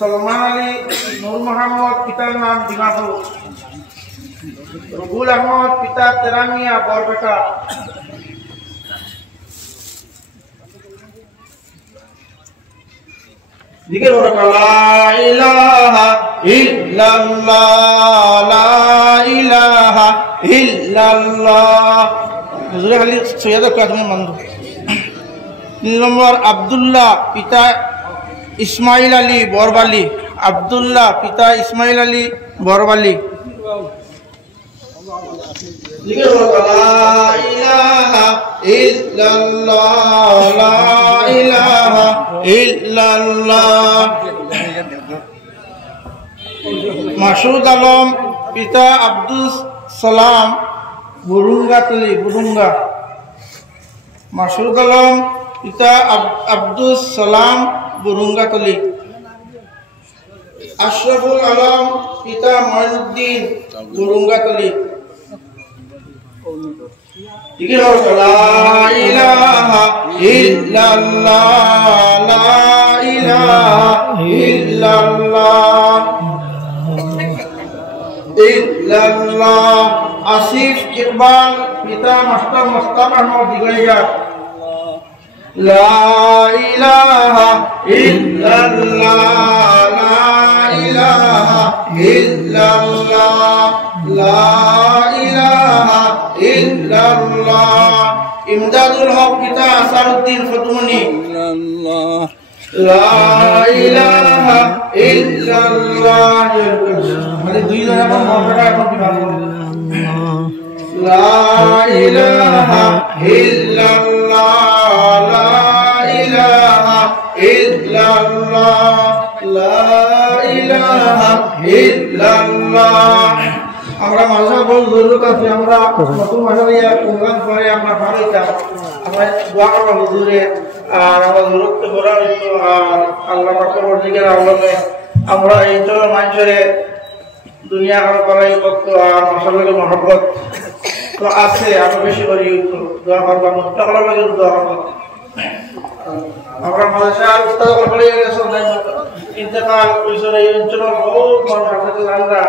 सलमान अली नूर मोहम्मद पिता नाम दिमापुर रुबुल अहमद पिता तेरामिया बरबेटा जिक्र करो ला इलाहा इल्लल्लाह ला इलाहा इल्लल्लाह हुजूर खाली सैयद कादम मंदू 3 नंबर अब्दुल्ला पिता इस्माइल अली बोरबाली अब्दुल्ला पिता इस्माइल अली बोरबाली जिक्र करो ला इलाहा इल्लल्लाह ला इलाहा इल्लल्लाह मासूद आलम पिता अब्दुल सलाम बुरुंगा तली बुरुंगा मासूद आलम पिता अब्दुल सलाम बुरुंगा तली अशरफुल आलम पिता मोइनुद्दीन बुरुंगा तली ला इलाहा इल्लल्लाह ला इलाहा इल्लल्लाह इल्लल्लाह आसिफ इकबाल पिता मास्टर मुस्तफा अहमद दिगैया ला इलाहा इल्लल्लाह ला इलाहा इल्लल्लाह ला इलाहा इल्लल्लाह इमदादुल हक पिता असरुद्दीन फतुमनी ला इलाहा इल्लल्लाह মানে দুই জন এখন মরবেটা এখন কি ভালো লা ইলাহা ইল্লাল্লাহ লা ইলাহা ইল্লাল্লাহ লা ইলাহা ইল্লাল্লাহ আমরা মাঝে বল জরুরত আছে আমরা নতুন মাঝে ইয়া প্রোগ্রাম করে আমরা ভালোইতা আমরা দোয়া করব হুজুরে আর আমরা জরুরত করা হইতো আর আল্লাহ পাকের ওদিকে আল্লাহে আমরা এই তো মানুষের দুনিয়া করাই কত আর মাশাআল্লাহ মহব্বত তো আছে আমরা বেশি করি দোয়া করব মুস্তাকবার লাগে দোয়া করব আমরা মাদ্রাসা উস্তাদ বলে গেছে ইন্তেকাল কইছে এই অঞ্চলের বহুত মানুষ আছে আমরা